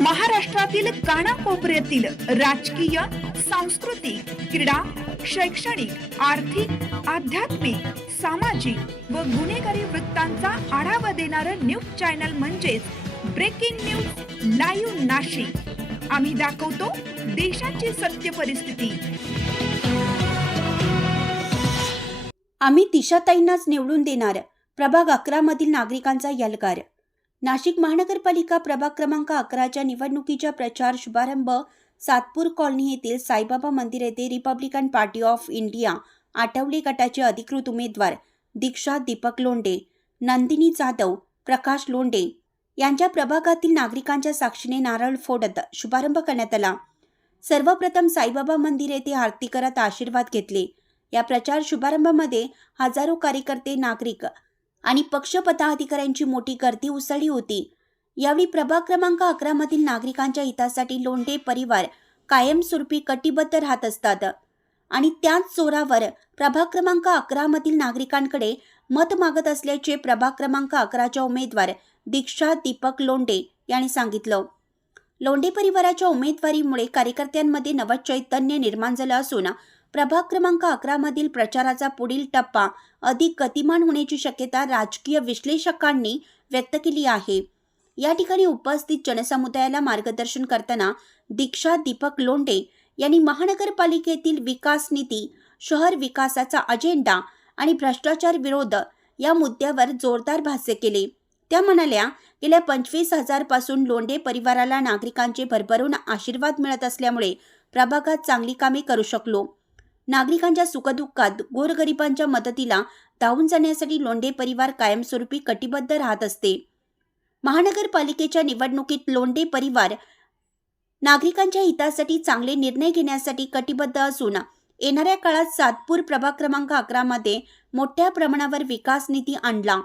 महाराष्ट्रातील कानाकोपऱ्यातील राजकीय, सांस्कृतिक, क्रीडा, शैक्षणिक, आर्थिक, आध्यात्मिक, सामाजिक व गुन्हेगारी वृत्तांचा आढावा देणारं न्यूज चॅनल म्हणजेच ब्रेकिंग न्यूज लाईव्ह नाशिक। आम्ही दाखवतो देशाची सत्य परिस्थिती। आम्ही दिशाताईंनाच निवडून देणार, प्रभाग 11 मधील नागरिकांचा यलकार। नाशिक महानगरपालिका प्रभाग क्रमांक 11च्या निवडणुकीचा प्रचार शुभारंभ सातपूर कॉलनी येथील साईबाबा मंदिर येथे Republican party of India Athawale गटाचे अधिकृत उमेदवार दीक्षा दीपक लोंढे, नंदिनी जाधव, प्रकाश लोंढे यांच्या प्रभागातील नागरिकांच्या साक्षीने नारळ फोडत शुभारंभ करण्यात आला। सर्वप्रथम साईबाबा मंदिर येथे आरती करत आशीर्वाद घेतले। या प्रचार शुभारंभामध्ये हजारो कार्यकर्ते, नागरिक आणि पक्ष पदाधिकाऱ्यांची मोठी गर्दी उसळली होती। यावेळी प्रभाग क्रमांक 11 मधील नागरिकांच्या हितासाठी लोंढे परिवार कायमस्वरूपी कटिबद्ध राहत असतात आणि त्याच जोरावर प्रभाग क्रमांक 11 मधील नागरिकांकडे मत मागत असल्याचे प्रभाग क्रमांक 11च्या उमेदवार दीक्षा दीपक लोंढे यांनी सांगितलं। लोंढे परिवाराच्या उमेदवारीमुळे कार्यकर्त्यांमध्ये नवचैतन्य निर्माण झालं असून प्रभाग क्रमांक 11 मधील प्रचाराचा पुढील टप्पा अधिक गतिमान होण्याची शक्यता राजकीय विश्लेषकांनी व्यक्त केली आहे। या ठिकाणी उपस्थित जनसमुदायाला मार्गदर्शन करताना दीक्षा दीपक लोंढे यांनी महानगरपालिकेतील विकास नीती, शहर विकासाचा अजेंडा आणि भ्रष्टाचार विरोध या मुद्द्यावर जोरदार भाष्य केले। त्या म्हणाल्या, गेल्या 25,000 पासून लोंढे परिवाराला नागरिकांचे भरभरून आशीर्वाद मिळत असल्यामुळे प्रभागात चांगली कामे करू शकलो। नागरिकांच्या सुखदुःखात गोरगरिबांच्या मदतीला धावून जाण्यासाठी लोंढे परिवार कायमस्वरूपी कटिबद्ध राहत असते। महानगरपालिकेच्या निवडणुकीत लोंढे परिवार नागरिकांच्या हितासाठी चांगले निर्णय घेण्यासाठी कटिबद्ध असून येणाऱ्या काळात सातपूर प्रभाग क्रमांक 11 मध्ये मोठ्या प्रमाणावर विकास निधी आणला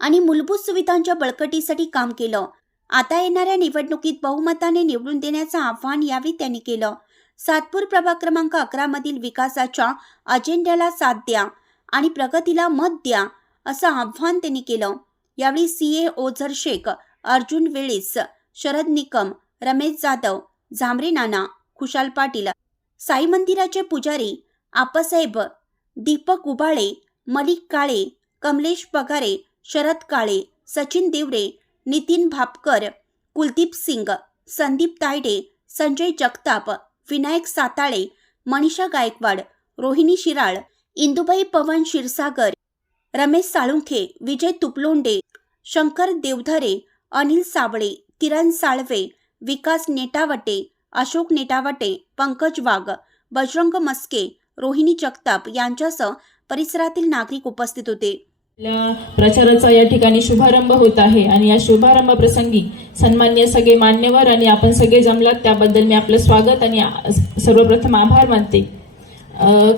आणि मूलभूत सुविधांच्या बळकटीसाठी काम केलं। आता येणाऱ्या निवडणुकीत बहुमताने निवडून देण्याचं आवाहन यावेळी त्यांनी केलं। सातपूर प्रभाग क्रमांक 11 मधील विकासाच्या अजेंड्याला साथ द्या आणि प्रगतीला मत द्या असं आवाहन त्यांनी केलं। यावेळी सीए ओझर शेख, अर्जुन वेळीस, शरद निकम, रमेश जाधव, झांबरे नाना, खुशाल पाटील, साई मंदिराचे पुजारी आप्पासाहेब, दीपक उबाळे, मलिक काळे, कमलेश पगारे, शरद काळे, सचिन देवरे, नितीन भापकर, कुलदीप सिंग, संदीप तायडे, संजय जगताप, विनायक साताळे, मनीषा गायकवाड, रोहिणी शिराळ, इंदुबाई पवन क्षीरसागर, रमेश साळुंखे, विजय तुपलोंडे, शंकर देवधरे, अनिल साबळे, किरण साळवे, विकास नेटावटे, अशोक नेटावटे, पंकज वाघ, बजरंग मस्के, रोहिणी जगताप यांच्यासह परिसरातील नागरिक उपस्थित होते। प्रचाराचा या ठिकाणी शुभारंभ होत आहे आणि या शुभारंभ प्रसंगी सन्माननीय सगळे मान्यवर आणि आपण सगळे जमलात त्याबद्दल मी आपलं स्वागत आणि सर्वप्रथम आभार मानते।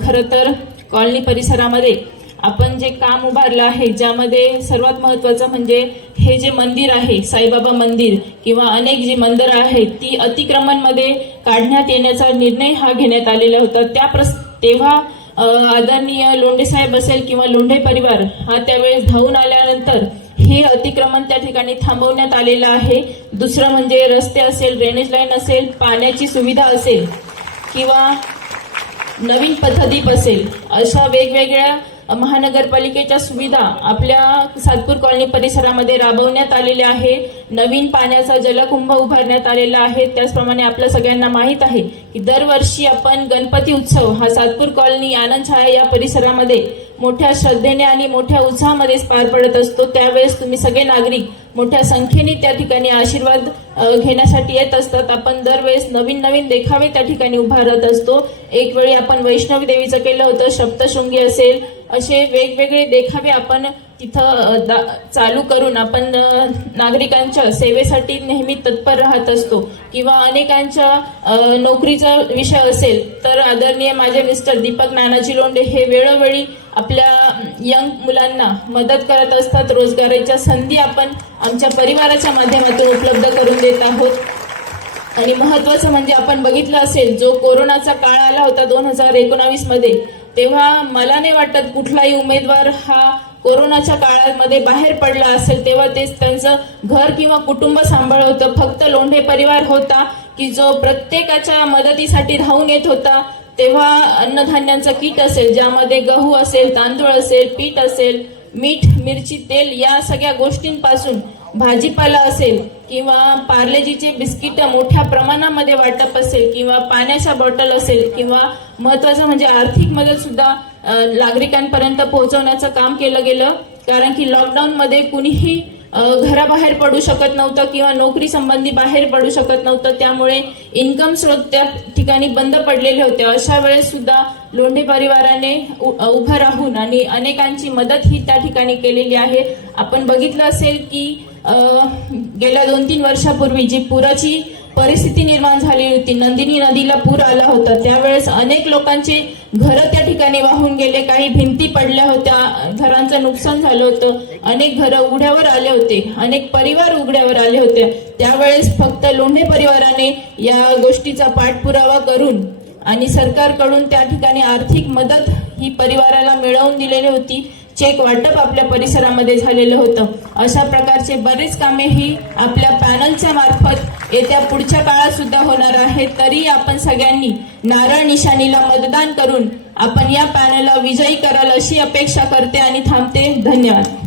खरं तर कॉलनी परिसरामध्ये आपण जे काम उभारलं आहे, ज्यामध्ये सर्वात महत्त्वाचं म्हणजे हे जे मंदिर आहे साईबाबा मंदिर किंवा अनेक जी मंदिरं आहेत ती अतिक्रमणमध्ये काढण्यात येण्याचा निर्णय हा घेण्यात आलेला होता। तेव्हा आदरणीय लोंढे साहेब असेल किंवा लोंढे परिवार हा त्यावेळेस धावून आल्यानंतर हे अतिक्रमण त्या ठिकाणी थांबवण्यात आलेलं आहे। दुसरं म्हणजे रस्ते असेल, ड्रेनेज लाईन असेल, पाण्याची सुविधा असेल किंवा नवीन पथदीप असेल, अशा वेगवेगळ्या महानगरपालिकेच्या सुविधा आपल्या सातपूर कॉलनी परिसरामध्ये राबवण्यात आलेल्या आहे। नवीन पाण्याचा जलकुंभ उभारण्यात आलेला आहे। त्याचप्रमाणे आपल्या सगळ्यांना माहीत आहे की दरवर्षी आपण गणपती उत्सव हा सातपूर कॉलनी आनंदछाया या परिसरामध्ये मोठ्या श्रद्धेने आणि मोठ्या उत्साहामध्ये पार पडत असतो। त्यावेळेस तुम्ही सगळे नागरिक मोठ्या संख्येने त्या ठिकाणी आशीर्वाद घेण्यासाठी येत असतात। आपण दरवेळेस नवीन नवीन देखावे त्या ठिकाणी उभारत असतो। एक वेळी आपण वैष्णवी देवीचं केलं होतं, सप्तशृंगी असेल, असे वेगवेगळे देखावे आपण तिथं चालू करून आपण नागरिकांच्या सेवेसाठी नेहमी तत्पर राहत असतो। किंवा अनेकांच्या नोकरीचा विषय असेल तर आदरणीय माझे मिस्टर दीपक नानाजी लोंढे हे वेळोवेळी आपल्या यंग मुलांना मदत करत असतात। रोजगाराच्या संधी आपण आमच्या परिवाराच्या माध्यमातून उपलब्ध करून देत आहोत। आणि महत्त्वाचं म्हणजे आपण बघितलं असेल, जो कोरोनाचा काळ आला होता 2019 मध्ये, तेव्हा मला नाही वाटत कुठलाही उमेदवार हा कोरोनाच्या काळामध्ये बाहेर पडला असेल तेव्हा तेच त्यांचं घर किंवा कुटुंब सांभाळत होतं. फक्त लोंढे परिवार होता की जो प्रत्येकाच्या मदतीसाठी धावून येत होता. तेव्हा अन्नधान्यांचं किट असेल, ज्यामध्ये गहू असेल, तांदूळ असेल, पीठ असेल, मीठ, मिरची, तेल या सगळ्या गोष्टींपासून भाजीपाला असेल किंवा पार्लेजीचे बिस्किट मोठ्या प्रमाणामध्ये वाटप असेल किंवा पाण्याच्या बॉटल असेल किंवा महत्वाचं म्हणजे आर्थिक मदत सुद्धा नागरिकांपर्यंत पोहोचवण्याचं काम केलं गेलं. कारण की लॉकडाऊनमध्ये कुणीही घराबाहेर पडू शकत नव्हतं किंवा नोकरी संबंधी बाहेर पडू शकत नव्हतं. त्यामुळे इन्कम स्रोत त्या ठिकाणी बंद पडलेले होते. अशा वेळेस सुद्धा लोंढे परिवाराने उभं राहून आणि अनेकांची मदत ही त्या ठिकाणी केलेली आहे. आपण बघितलं असेल की गेल्या 2-3 वर्षापूर्वी जी पुराची परिस्थिती निर्माण झाली होती, नंदिनी नदीला पूर आला होता, त्यावेळेस अनेक लोकांचे घरं त्या ठिकाणी वाहून गेले. काही भिंती पडल्या होत्या, घरांचं नुकसान झालं होतं, अनेक घरं उघड्यावर आले होते, अनेक परिवार उघड्यावर आले होते. त्यावेळेस फक्त लोंढे परिवाराने या गोष्टीचा पाठपुरावा करून आणि सरकारकडून त्या ठिकाणी आर्थिक मदत ही परिवाराला मिळवून दिलेली होती. चेक वाटप आपल्या परिसरामध्ये झालेलं होतं. अशा प्रकारचे बरेच कामे ही आपल्या पॅनलच्या मार्फत येत्या पुढच्या काळात सुद्धा होणार आहे. तरी आपण सगळ्यांनी नारळ निशाणीला मतदान करून आपण या पॅनलला विजयी कराल अशी अपेक्षा करते आणि थांबते. धन्यवाद.